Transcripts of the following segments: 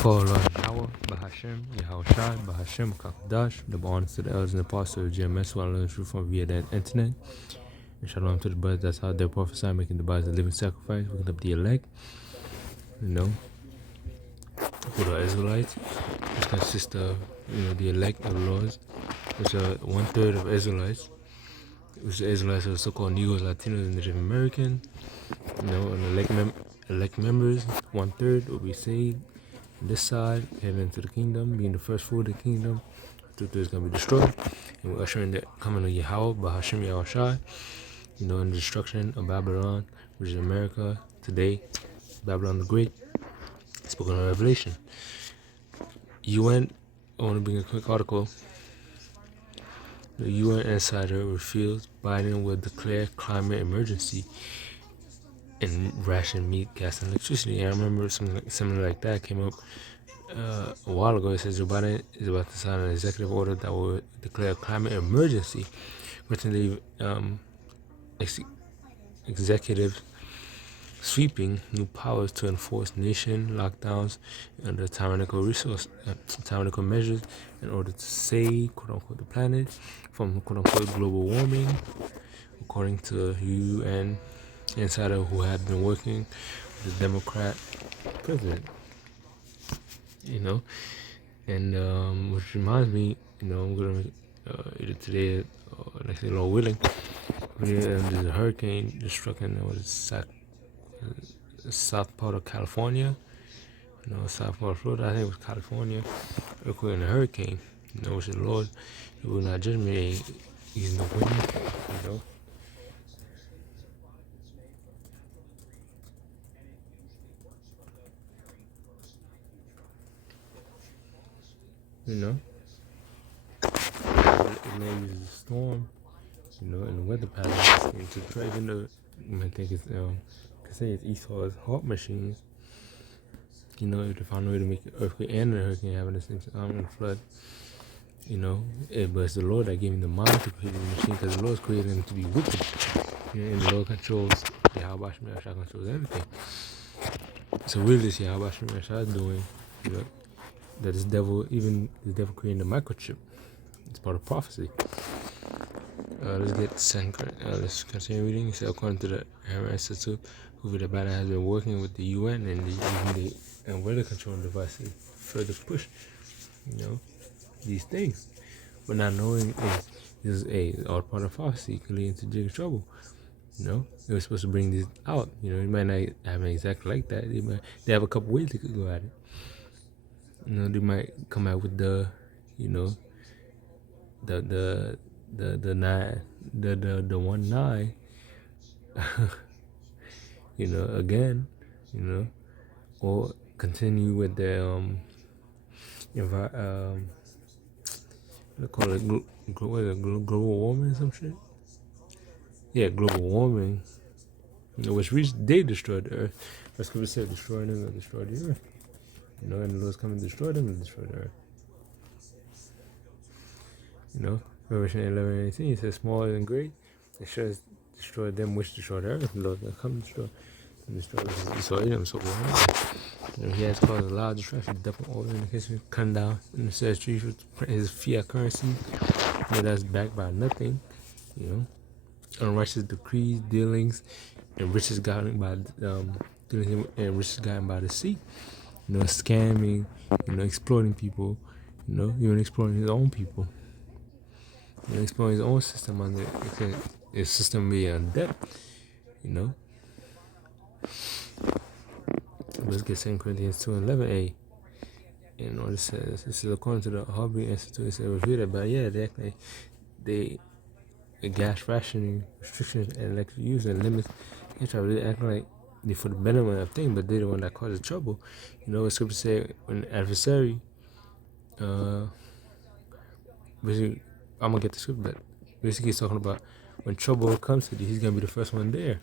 Paul Yahweh, Bahashem, Yahushai, Bahashem, Kakadash, the honors to the elders and apostles of GMS who I learned the truth from via that internet. And shalom to the brothers that's out there prophesying, making the bodies a living sacrifice, waking up the elect, who the Israelites, which consist of, the elect of the Lords, which are 1/3 of Israelites, which the Israelites are so-called Negroes, Latinos, and Native American, and elect members, 1/3 will be saved. This side, heading into the kingdom, being the first fruit of the kingdom, 2/3 is going to be destroyed. And we're ushering the coming of Yahweh, Bahashem Yahushai, and the destruction of Babylon, which is America today, Babylon the Great, spoken in Revelation. UN, I want to bring a quick article. The UN insider reveals Biden will declare climate emergency and ration meat, gas, and electricity. And I remember something similar like that came up a while ago. It says Joe Biden is about to sign an executive order that will declare a climate emergency, which executive sweeping new powers to enforce nation lockdowns under tyrannical measures in order to save, quote unquote, the planet from, quote unquote, global warming, according to UN insider who had been working with the Democrat president. And which reminds me, I'm gonna either today or next day, Lord willing, there's a hurricane that struck in south part of California, south part of Florida. I think it was California. Earthquake and a hurricane, which the Lord, He will not judge me. He's in the wind, It may use a storm, and the weather patterns to try, even though you might think it's, say it's Esau's heart machines, if they find a way to make an earthquake and a hurricane happen at the same time and a flood, but it's the Lord that gave him the mind to create the machine, because the Lord's created him to be wicked, and the Lord controls, Yahweh Shemashah controls everything. So really, this Yahweh Shemashah is doing, that this devil created a microchip. It's part of prophecy. Let's continue reading. It says, according to the Herald Institute, who the Biden has been working with the UN and using the weather controlling devices to further push, these things. But not knowing is all part of prophecy could lead into big trouble. They were supposed to bring this out. It might not happen exactly like that. They have a couple ways they could go at it. They might come out with the 1/9, again, or continue with the they call it global warming or some shit. Yeah, global warming, which they destroyed the earth. That's what it said, destroying them and destroy the earth. And the Lord's coming to destroy them and destroy the earth. Revelation 11:18 says, smaller than great, it shows destroy them which destroy the earth. The Lord will come destroy them. So he has caused a lot of destruction, double order in the kitchen, cut down in the said trees with his fiat currency. That's backed by nothing. Unrighteous decrees, dealings, and riches gotten by deceit. Scamming, exploiting people, even exploiting his own people. Exploring his own system under his system being in debt, Let's get 2 Corinthians 2:11a. What it says, this is according to the Harvey Institute. It says revealed that, they gas rationing, restrictions, and electric use and limits. They try to act like they for the benefit of things, but they're the one that causes trouble. What scripture say when the adversary, basically, I'm gonna get the script, but basically he's talking about when trouble comes to you, he's gonna be the first one there.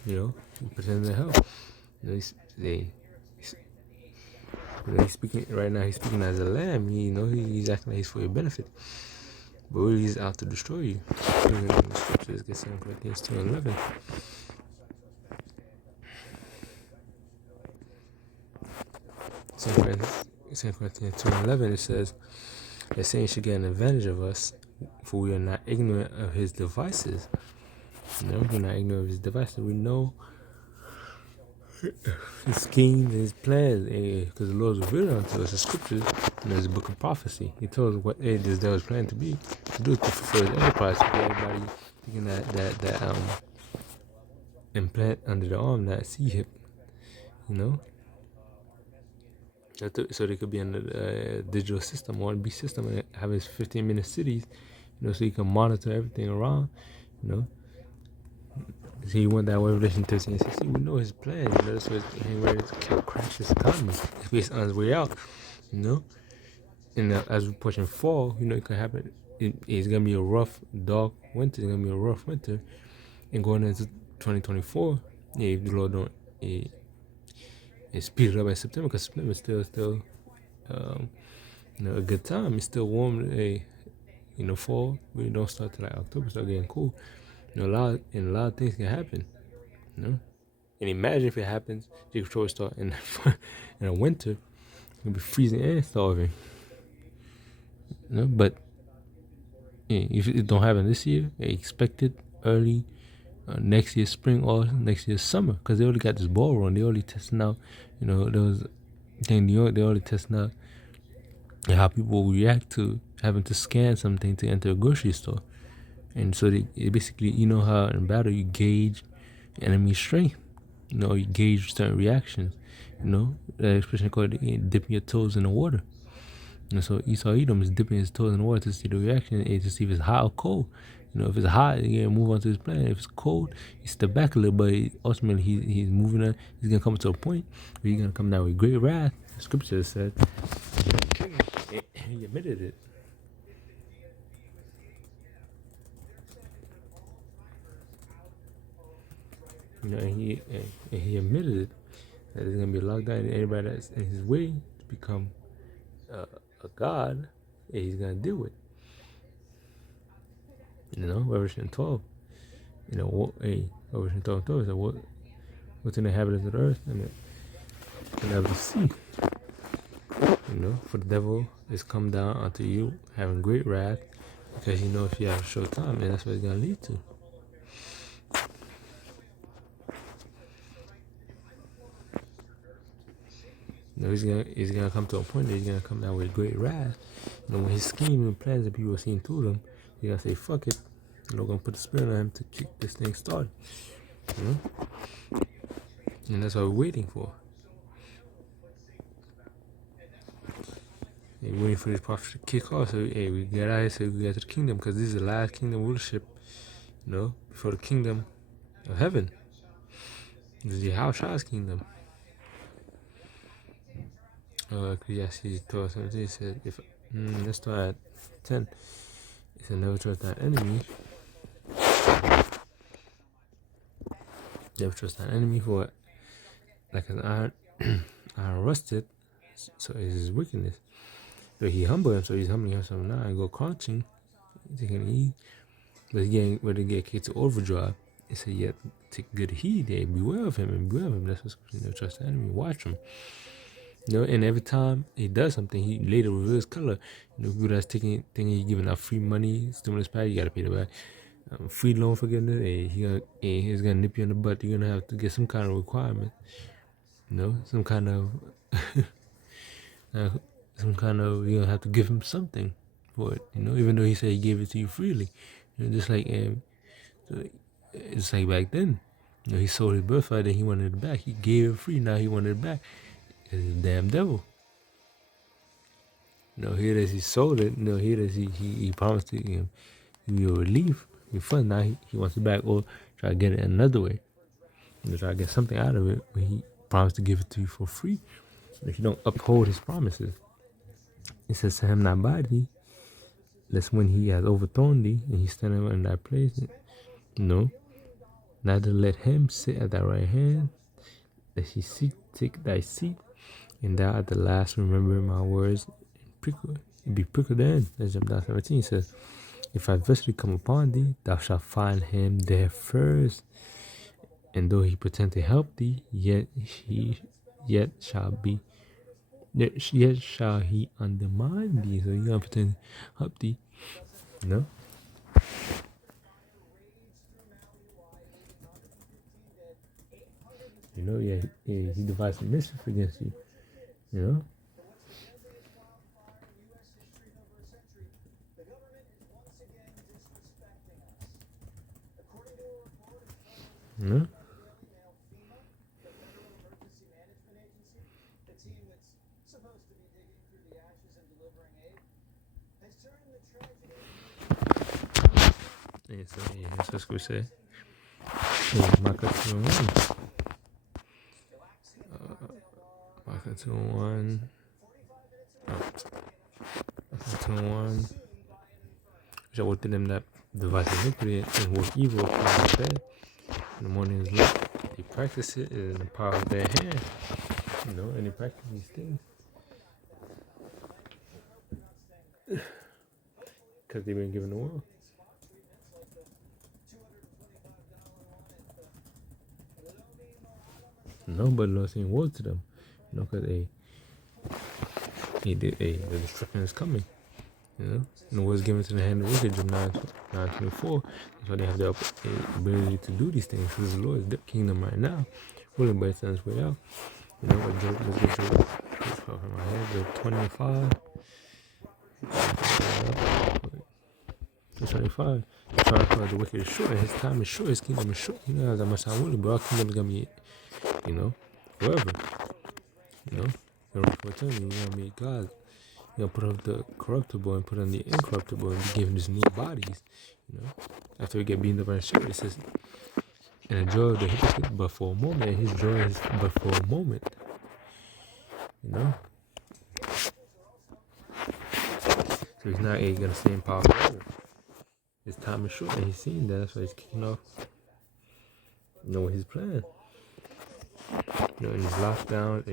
Pretending to help. He's speaking right now. He's speaking as a lamb. He's acting like he's for your benefit, but really he's out to destroy you. Scriptures get 2 Corinthians 2:11. 2 Corinthians 2:11, it says that Satan should get an advantage of us, for we are not ignorant of his devices. We're not ignorant of his devices. We know his schemes and his plans, because the Lord revealed unto us the scriptures, and there's a book of prophecy. He told us what this devil's plan to be, to do, to fulfill his enterprise. Everybody thinking that implant under the arm, that C-hip, so they could be in a digital system, 1B system, and have his 15-minute cities, so you can monitor everything around, So he went that way, Revelation 13 and 16. We know his plan, that's why he's ready to crash his economy. It's based on his way out, And as we push and fall, it can happen. It's going to be a rough, dark winter. It's going to be a rough winter. And going into 2024, if the Lord don't speed it up in September, because September is still a good time. It's still warm. Fall. We don't start till like October, start getting cool. A lot of things can happen. And imagine if it happens, Jake Control start in a winter, it'll be freezing and starving. But if it don't happen this year, they expect it early next year spring or next year summer, because they already got this ball rolling. They already testing out, there was in New York, they already testing out how people will react to having to scan something to enter a grocery store. And so it basically, how in battle you gauge enemy strength. You gauge certain reactions. That expression called dipping your toes in the water. And so Esau Edom is dipping his toes in the water to see the reaction, to see if it's hot or cold. If it's hot, he's gonna move on to his plan. If it's cold, he step back a little, but ultimately he's moving on. He's gonna come to a point where he's gonna come down with great wrath. The scripture said, he admitted it. And he admitted it, that there's gonna be a lockdown, and anybody that's in his way to become a god, he's gonna deal with. Revelation 12. Revelation 12 is what's in the inhabitants of the earth and the sea. For the devil is come down unto you, having great wrath, because if you have a short time, and that's what it's gonna lead to. He's gonna come to a point that he's gonna come down with great wrath. When his scheme and plans that people are seeing through them, he's gonna say, fuck it. We're gonna put the spirit on him to kick this thing started. And that's what we're waiting for. We're waiting for this prophet to kick off. So we get out here so we get to the kingdom, because this is the last kingdom rulership, before the kingdom of heaven. This is Yahushua's kingdom. Ecclesiastes 12:17 said, let's start at 10. It said, never trust thy enemy. Never trust thy enemy, for like an iron rusted, so is his wickedness. But he humbled him, so he's humbling himself now and go crouching, taking heed. But he's getting ready to get kicked to overdrive. He said, yet take good heed, beware of him and beware of him. That's what's never trust the enemy, watch him. And every time he does something, he later reveals color. People that's thinking he's giving out free money, stimulus package, you gotta pay the back. Free loan forgiveness, he's gonna nip you in the butt. You're gonna have to get some kind of requirement, some kind of, you're gonna have to give him something for it, even though he said he gave it to you freely. Just like back then, he sold his birthright and he wanted it back. He gave it free, now he wanted it back. It's a damn devil. Here it is, he sold it. Here it is, he promised to give you a relief, your fun. Now he wants it back, or try to get it another way. Try to get something out of it when he promised to give it to you for free. If you don't uphold his promises, it says, to him not by thee, lest when he has overthrown thee, and he's standing in thy place, neither let him sit at thy right hand, lest he take thy seat. And thou at the last remember my words, and be prickled therein. Let's jump down 17. It says, if adversity come upon thee, thou shalt find him there first. And though he pretend to help thee, yet shall be Yet shall he undermine thee. So you gotta pretend up thee, you know? Yeah, he devised some mischief against you, you know? You know? Yeah, so yeah, that's what we say. Yeah, Micah 2:1. Micah 2:1. Micah 2:1. Shall work to them that devise iniquity and work evil upon the bed. In the morning is lit. They practice it in the power of their hand. You know, and they practice these things because they've been given the world. No, but the Lord saying woe to them. You know, because the destruction is coming. You know, and the word is given to the hand of the wicked. Job 9:24. That's why they have the ability to do these things. Because the Lord is the kingdom right now, willing by His way out. You know, but Job, let's get Job. Let's go from my head. Job 25. 25. The trial of the wicked is short, and his time is short, his kingdom is short. You know, that much time willing, but our kingdom is gonna be, you know, forever. You know, you're gonna meet God. You know, put up the corruptible and put on the incorruptible and be given these new bodies. You know, after we get beaten up and shit, it says, and the joy of the hypocrite, but for a moment, and his joy is but for a moment. You know, so he's not gonna stay in power forever. His time is short, and he's seeing that. That's why he's kicking off. You know, his plan. You know, and he's locked down.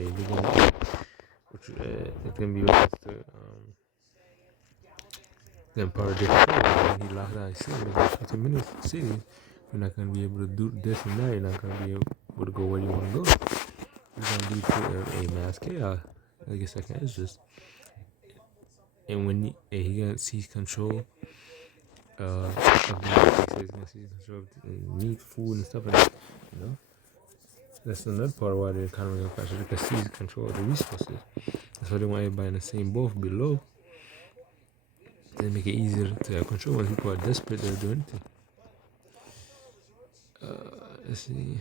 Which it's gonna be reference to the Empire of Jacob. When he locked down his city, about 15 minutes city, you're not gonna be able to do this and that. You're not gonna be able to go where you want to go. It's gonna lead to a mass chaos. I guess that is just. And when he gonna seize control of the he's gonna seize control of meat, food, and stuff like that. You know, that's another part of why the economy gonna crash. They can seize control of the resources. That's why they want everybody in the same boat below. They make it easier to have control when people are desperate. They'll do anything. Let's see.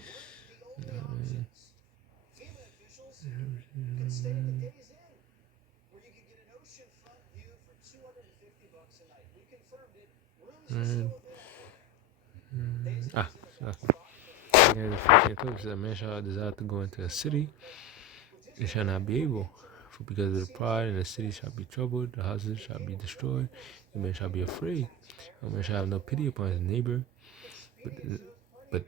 Ah, yeah, the 15th club says, a man shall desire to go into a city, it shall not be able. For because of the pride, and the city shall be troubled, the houses shall be destroyed, the man shall be afraid. A man shall have no pity upon his neighbor, but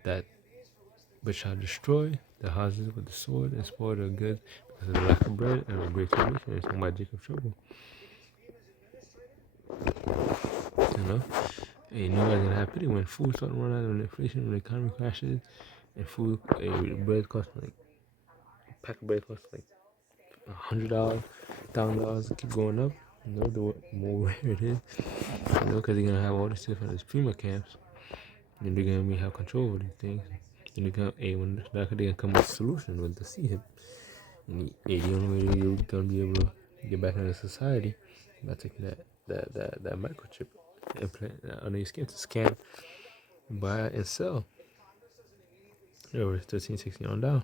shall destroy the houses with the sword and spoil their goods because of the lack of bread and of great tribulation. It's talking about Jacob's trouble. You know? And nobody's gonna have pity when food starts running out, when inflation, when the economy crashes, and food, bread costs like, a pack of bread costs like $100, $1,000, keep going up. You know, the more rare it is. You know, because they're gonna have all this stuff in these FEMA camps, and they're gonna have control over these things. And they're gonna, when they're gonna come with a solution with the CHIP. And the only way you're gonna be able to get back into society by taking that microchip implant under your skin to scan, buy and sell. Over 1360 on down.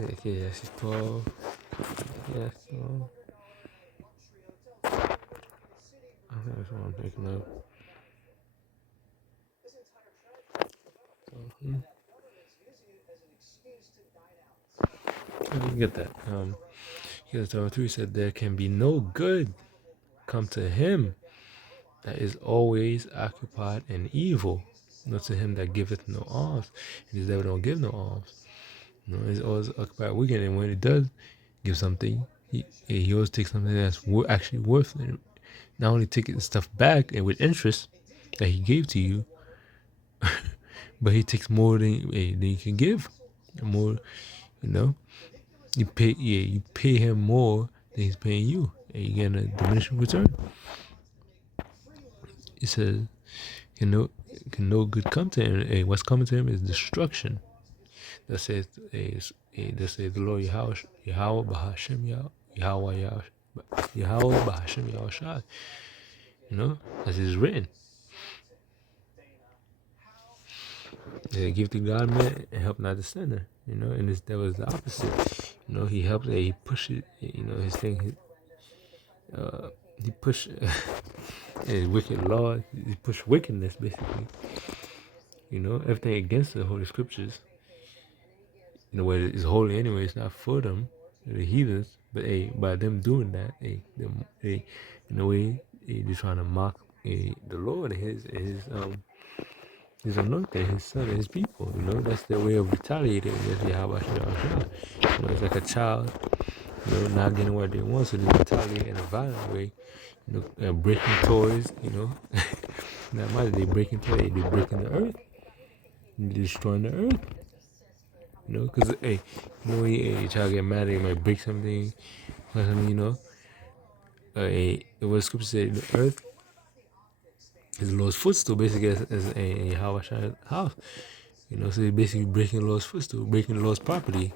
Okay, that's 12. Yes, 12. I think that's what I'm thinking of. I didn't get that. Because the 3 said there can be no good come to him that is always occupied in evil, not to him that giveth no alms. And his devil don't give no alms. You know, he's always occupied wicked, and when he does give something, he always takes something that's actually worth it. Not only take the stuff back and with interest that he gave to you, but he takes more than you can give. More, you know. You pay him more than he's paying you, and you get a diminishing return. He says, can no good come to him. And what's coming to him is destruction. That says, the Lord Yahweh Bahashem Yahweh Bahashem Yahushai. As is written. Give to God, man, and help not the sinner. And that was the opposite. He helped, he pushed it. His thing. He pushed wicked laws. He pushed wickedness, basically. Everything against the Holy Scriptures. In a way that is holy anyway. It's not for them, the heathens. But by them doing that, in a way, they're trying to mock the Lord and his anointed, his son, and his people. That's their way of retaliating against Yahweh. It's like a child, not getting what they want, so they retaliate in a violent way. Breaking toys. Not much. They breaking toys. They breaking the earth. They're destroying the earth. Because when you try to get mad, they might break something or something. What the scripture said, the earth is the Lord's footstool, basically, as a Yahweh's house. So he's basically breaking the Lord's footstool, breaking the Lord's property.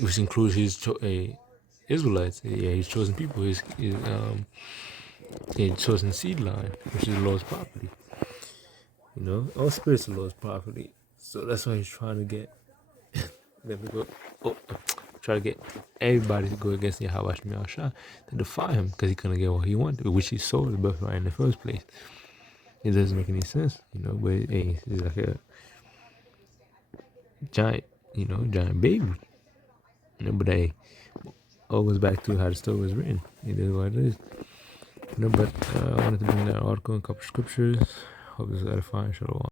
Which includes his Israelites. His chosen people, his chosen seed line, which is the Lord's property. All spirits are the Lord's property. So that's why he's trying to get them to go. Try to get everybody to go against Yahweh Shah to defy him, because he couldn't get what he wanted, which he sold the birthright in the first place. It doesn't make any sense, but it's like a giant, giant baby. But all goes back to how the story was written. It is what it is. But I wanted to bring that article and a couple scriptures. Hope this is edifying. Shalom.